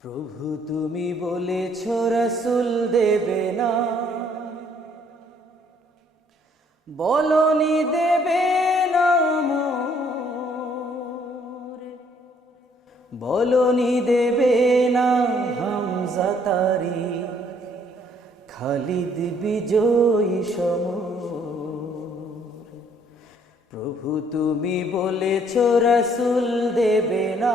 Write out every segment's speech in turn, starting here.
প্রভু, তুমি বলেছ রসুল দেবে না। বলনি দেবে না বলনি দেবে না হামজা তারি। খালিদ বিজয়ী সমর। প্রভু, তুমি বলেছ রসুল দেবে না।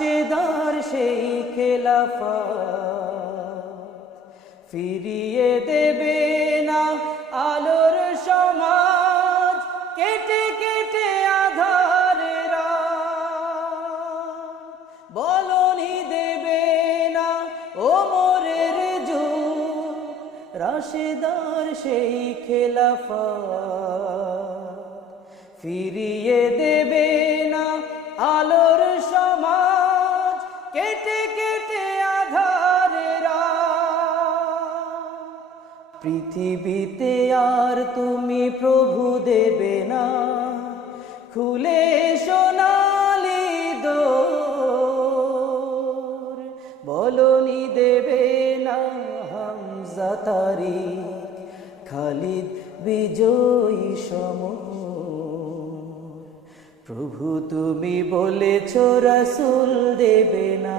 রাশেদার সেই খেলাফা ফিরিয়ে দেবে না আলোর সমাজ, কেটে কেটে আধারেরা বলনি দেবে না ও মোরের যুগ রাশেদার সেই খেলাফা ফিরিয়ে দেবে পৃথিবীতে আর তুমি প্রভু দেবে না। খুলে সোনালি দোর, বলনি দেবে না হামজা খালিদ বিজয়ী সম প্রভু তুমি বলেছ রসুল দেবে না।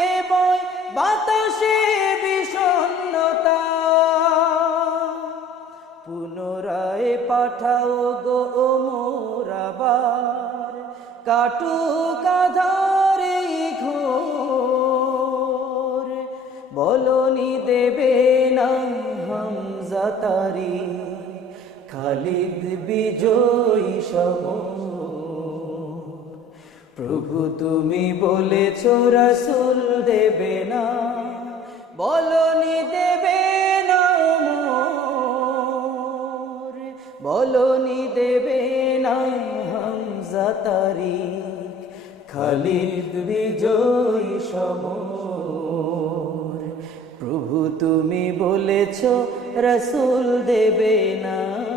বাতাসে বিষণ্ণতা। পুনরায় পাঠাও গো মোরাবার কাটু কাধারে ঘোর। বলনি দেবে না হামজা তারি। খালিদ বিজয়ী সমর। প্রভু, তুমি বলেছ রসুল দেবে না। বলনি দেবে না। বলনি দেবে না হামজা তারি খালিদ বিজয়ী সমর। প্রভু, তুমি বলেছ রসুল দেবে না।